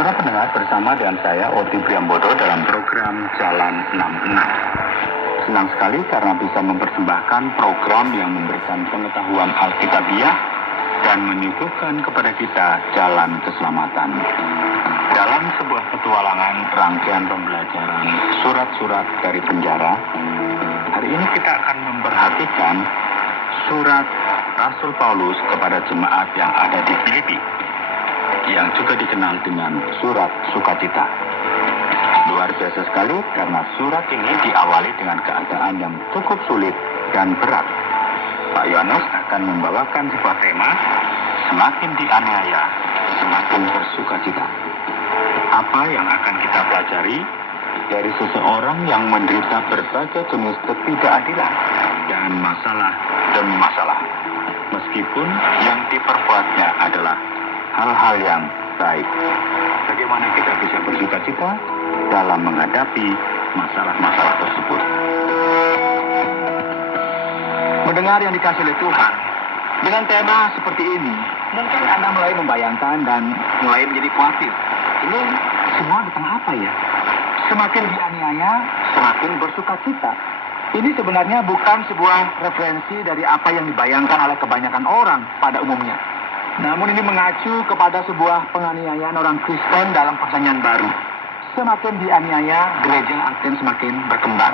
Saudara pendengar, bersama dengan saya Oti Priambodo dalam program Jalan 66. Senang sekali karena bisa mempersembahkan program yang memberikan pengetahuan Alkitabiah dan menyuguhkan kepada kita jalan keselamatan. Dalam sebuah petualangan rangkaian pembelajaran surat-surat dari penjara, hari ini kita akan memperhatikan surat Rasul Paulus kepada jemaat yang ada di Filipi, yang juga dikenal dengan surat sukacita. Luar biasa sekali karena surat ini diawali dengan keadaan yang cukup sulit dan berat. Pak Yohanes akan membawakan sebuah tema, semakin dianiaya, semakin bersukacita. Apa yang akan kita pelajari dari seseorang yang menderita berbagai jenis ketidakadilan dan masalah demi masalah, meskipun yang diperbuatnya adalah hal-hal yang baik. Bagaimana kita bisa bersukacita dalam menghadapi masalah-masalah tersebut? Mendengar yang dikasih oleh Tuhan, dengan tema seperti ini, mungkin Anda mulai membayangkan dan mulai menjadi khawatir. Ini semua tentang apa ya? Semakin dianiaya, semakin bersukacita. Ini sebenarnya bukan sebuah referensi dari apa yang dibayangkan oleh kebanyakan orang pada umumnya. Namun ini mengacu kepada sebuah penganiayaan orang Kristen dalam perjanjian baru. Semakin dianiaya, gereja akan semakin berkembang.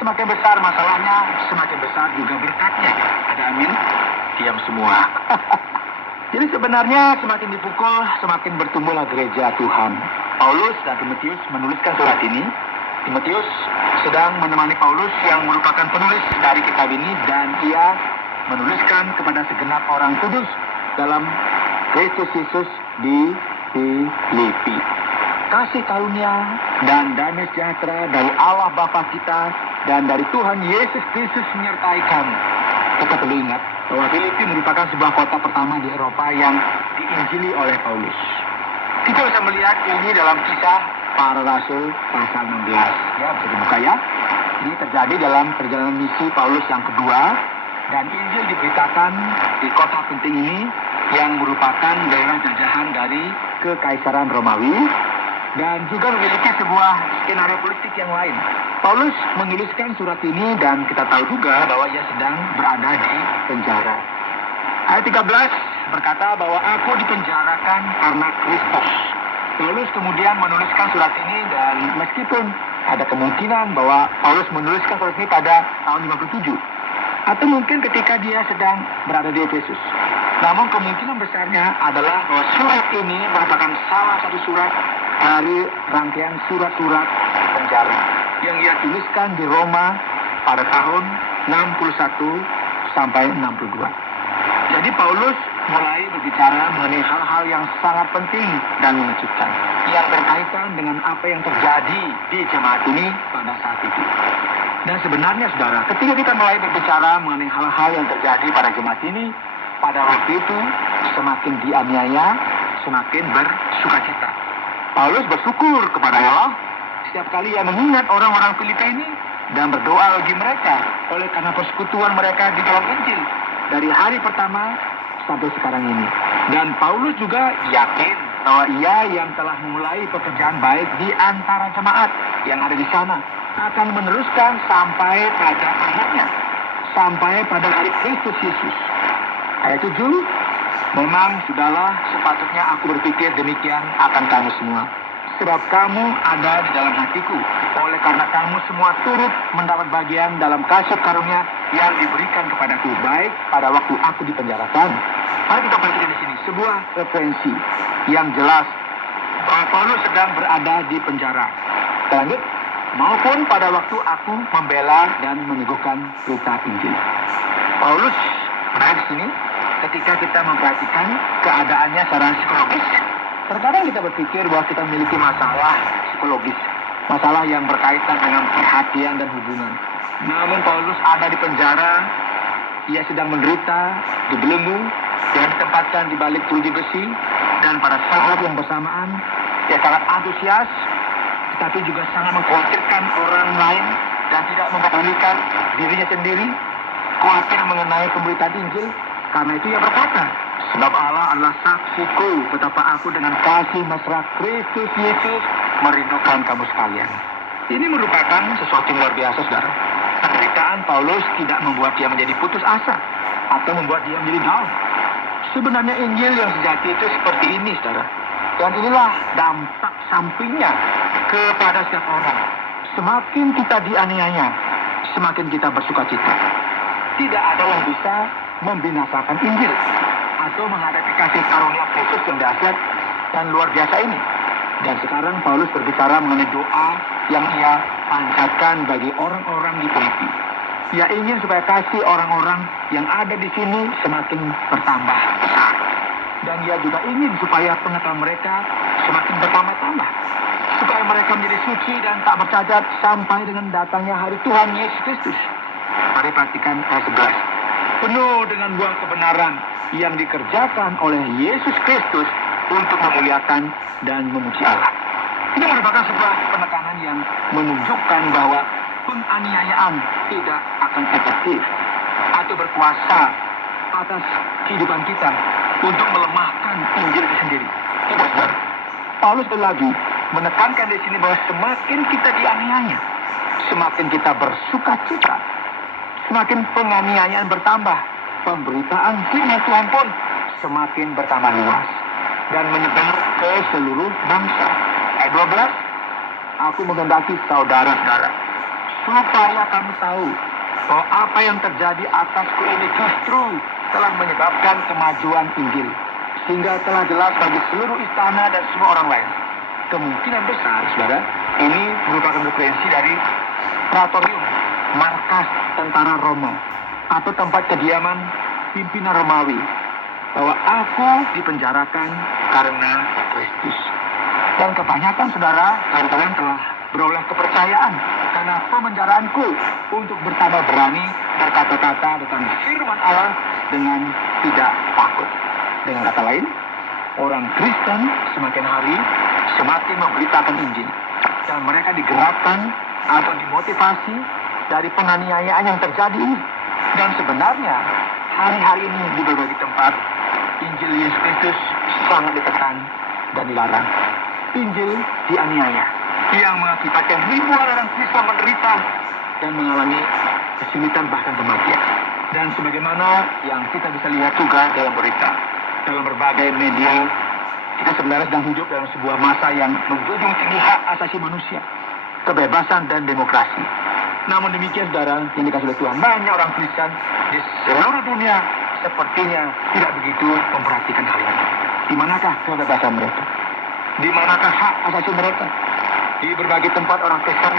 Semakin besar masalahnya, semakin besar juga berkatnya. Ada amin? Diam semua. Jadi sebenarnya semakin dipukul, semakin bertumbuhlah gereja Tuhan. Paulus dan Timotius menuliskan surat ini. Timotius sedang menemani Paulus yang merupakan penulis dari kitab ini, dan ia menuliskan kepada segenap orang kudus dalam Kristus Yesus di Filipi. Kasih karunia dan damai sejahtera dari Allah Bapa kita dan dari Tuhan Yesus Kristus menyertai kamu. Kita perlu ingat bahwa Filipi merupakan sebuah kota pertama di Eropa yang diinjili oleh Paulus. Kita bisa melihat ini dalam Kisah Para Rasul pasal 16. Ya, bisa dibuka ya. Ini terjadi dalam perjalanan misi Paulus yang kedua, dan Injil diberitakan di kota penting ini yang merupakan daerah jajahan dari Kekaisaran Romawi dan juga memiliki sebuah skenario politik yang lain. Paulus menuliskan surat ini dan kita tahu juga bahwa ia sedang berada di penjara. Ayat 13 berkata bahwa aku dipenjarakan karena Kristus. Paulus kemudian menuliskan surat ini, dan meskipun ada kemungkinan bahwa Paulus menuliskan surat ini pada tahun 57 atau mungkin ketika dia sedang berada di Efesus. Namun kemungkinan besarnya adalah bahwa surat ini merupakan salah satu surat dari rangkaian surat-surat penjara yang ia tuliskan di Roma pada tahun 61 sampai 62. Jadi Paulus mulai berbicara mengenai hal-hal yang sangat penting dan mengejutkan yang berkaitan dengan apa yang terjadi di jemaat ini pada saat itu. Dan sebenarnya saudara, ketika kita mulai berbicara mengenai hal-hal yang terjadi pada jemaat ini, pada waktu itu semakin dianiaya, semakin bersukacita. Paulus bersyukur kepada Allah setiap kali ia mengingat orang-orang Filipi ini dan berdoa bagi mereka oleh karena persekutuan mereka di dalam Injil dari hari pertama sampai sekarang ini. Dan Paulus juga yakin bahwa ia yang telah memulai pekerjaan baik di antara jemaat yang ada di sana akan meneruskan sampai pada akhirnya, sampai pada hari Kristus Yesus. Ayat 7, memang sudahlah sepatutnya aku berpikir demikian akan kamu semua, sebab kamu ada di dalam hatiku, oleh karena kamu semua turut mendapat bagian dalam kasih karunia yang diberikan kepadaku, baik pada waktu aku dipenjarakan. Mari kita perhatikan di sini sebuah referensi yang jelas bahwa Paulus sedang berada di penjara. Kita lanjut. Maupun pada waktu aku membela dan meneguhkan berita Injil. Paulus berada di sini ketika kita memperhatikan keadaannya secara psikologis. Terkadang kita berpikir bahwa kita memiliki masalah psikologis, masalah yang berkaitan dengan perhatian dan hubungan. Namun Paulus ada di penjara, ia sedang menderita, dibelenggu, dan ditempatkan di balik jeruji besi, dan pada saat yang bersamaan, ia sangat antusias, tetapi juga sangat mengkhawatirkan orang lain dan tidak memperhatikan dirinya sendiri, khawatir mengenai pemberitaan Injil. Karena itu ia berkata, Sebab Allah adalah saksiku betapa aku dengan kasih mesra Kristus Yesus merindukan kamu sekalian. Ini merupakan sesuatu yang luar biasa, saudara. Penderitaan Paulus tidak membuat dia menjadi putus asa atau membuat dia menjadi down. Sebenarnya Injil yang sejati itu seperti ini, saudara. Dan inilah dampak sampingnya kepada setiap orang. Semakin kita dianiaya, semakin kita bersukacita. Tidak ada yang bisa membinasakan Injil atau menghadapi kasih karunia Kristus yang dahsyat dan luar biasa ini. Dan sekarang Paulus berbicara mengenai doa yang ia panjatkan bagi orang-orang di Filipi. Ia ingin supaya kasih orang-orang yang ada di sini semakin bertambah besar. Dan ia juga ingin supaya pengetahuan mereka semakin bertambah-tambah. Supaya mereka menjadi suci dan tak bercacat sampai dengan datangnya hari Tuhan Yesus Kristus. Mari perhatikan ayat 11. Penuh dengan buah kebenaran yang dikerjakan oleh Yesus Kristus untuk memuliakan dan memuji Allah. Ini merupakan sebuah penekanan yang menunjukkan bahwa penganiayaan tidak akan efektif atau berkuasa atas kehidupan kita untuk melemahkan Injil itu sendiri. Tidak, saudara. Paulus lagi menekankan di sini bahwa semakin kita dianiaya, semakin kita bersukacita, semakin penganiayaan bertambah, pemberitaan firman Tuhan pun semakin bertambah luas dan menyebar ke seluruh bangsa. Ayat 12, aku menghendaki saudara-saudara supaya kamu tahu bahwa apa yang terjadi atasku ini justru telah menyebabkan kemajuan Injil, sehingga telah jelas bagi seluruh istana dan semua orang lain. Kemungkinan besar, saudara, ini merupakan referensi dari praetorium, markas tentara Roma, atau tempat kediaman pimpinan Romawi, bahwa aku dipenjarakan karena Kristus. Dan kebanyakan saudara, kalian telah beroleh kepercayaan karena pemenjaraanku untuk bertambah berani berkata-kata tentang firman Allah dengan tidak takut. Dengan kata lain, orang Kristen semakin hari semakin memberitakan Injil. Dan mereka digerakkan atau dimotivasi dari penganiayaan yang terjadi ini. Dan sebenarnya, hari-hari ini di berbagai tempat, Injil Yesus Kristus sangat ditekan dan dilarang. Injil dianiaya, yang mengakibatkan ribuan orang Kristen menderita dan mengalami kesulitan bahkan kematian. Dan sebagaimana yang kita bisa lihat juga dalam berita, dalam berbagai media, kita sebenarnya sedang hidup dalam sebuah masa yang menjunjung tinggi hak asasi manusia, kebebasan dan demokrasi. Namun demikian, saudara, yang dikasih oleh Tuhan, banyak orang Kristen di seluruh dunia sepertinya tidak begitu memperhatikan hal ini. Di manakah kebebasan mereka? Di manakah hak asasi mereka? Di berbagai tempat orang Kristen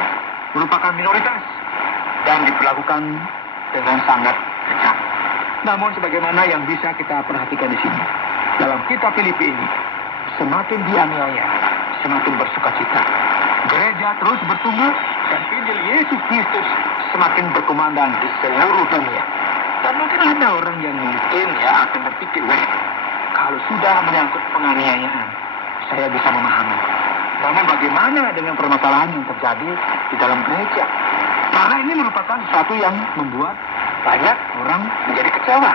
merupakan minoritas dan diperlakukan dengan sangat kejam. Namun sebagaimana yang bisa kita perhatikan di sini, dalam kitab Filipi ini, semakin dianiaya, semakin bersukacita. Gereja terus bertumbuh dan Injil Yesus Kristus semakin berkumandang di seluruh dunia. Dan mungkin ada orang yang mungkin akan berpikir, kalau sudah menyangkut penganiayaan, saya bisa memahami. Namun bagaimana dengan permasalahan yang terjadi di dalam gereja? Karena ini merupakan sesuatu yang membuat banyak orang menjadi kecewa.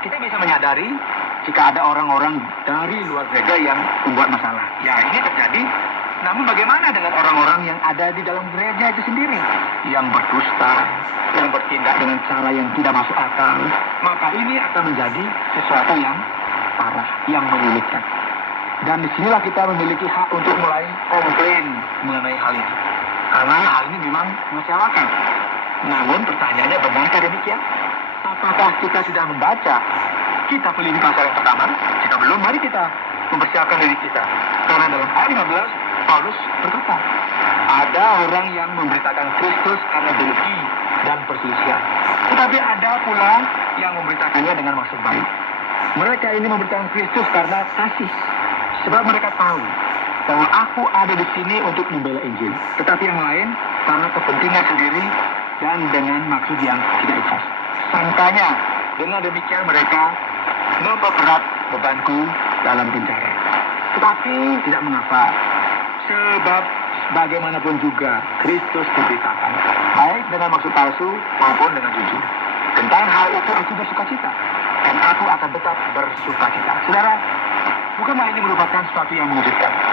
Kita bisa menyadari jika ada orang-orang dari luar gereja yang membuat masalah. Ya, ini terjadi. Namun bagaimana dengan orang-orang yang ada di dalam gereja itu sendiri? Yang berdusta, yang bertindak dengan cara yang tidak masuk akal. Maka ini akan menjadi sesuatu yang parah, yang menyulitkan. Dan disinilah kita memiliki hak untuk mulai komplain mengenai hal ini. Karena hal ini memang mengecewakan. Namun pertanyaannya, benarkah demikian? Apakah kita sudah membaca kitab Filipi pasal yang pertama? Jika belum, mari kita mempersiapkan diri kita. Karena dalam ayat 15, Paulus berkata, ada orang yang memberitakan Kristus karena dengki dan perselisihan. Tetapi ada pula yang memberitakannya dengan maksud baik. Mereka ini memberitakan Kristus karena kasih. Sebab mereka tahu bahwa aku ada di sini untuk membela Injil. Tetapi yang lain karena kepentingan sendiri dan dengan maksud yang tidak ikhlas. Sangkanya dengan demikian mereka memperberat bebanku dalam penjara. Tetapi tidak mengapa. Sebab bagaimanapun juga Kristus diberitakan, baik dengan maksud palsu maupun dengan jujur. Tentang hal itu aku bersukacita. dan aku akan tetap bersuka cita. Saudara, bukanlah ini merupakan sesuatu yang mengejutkan.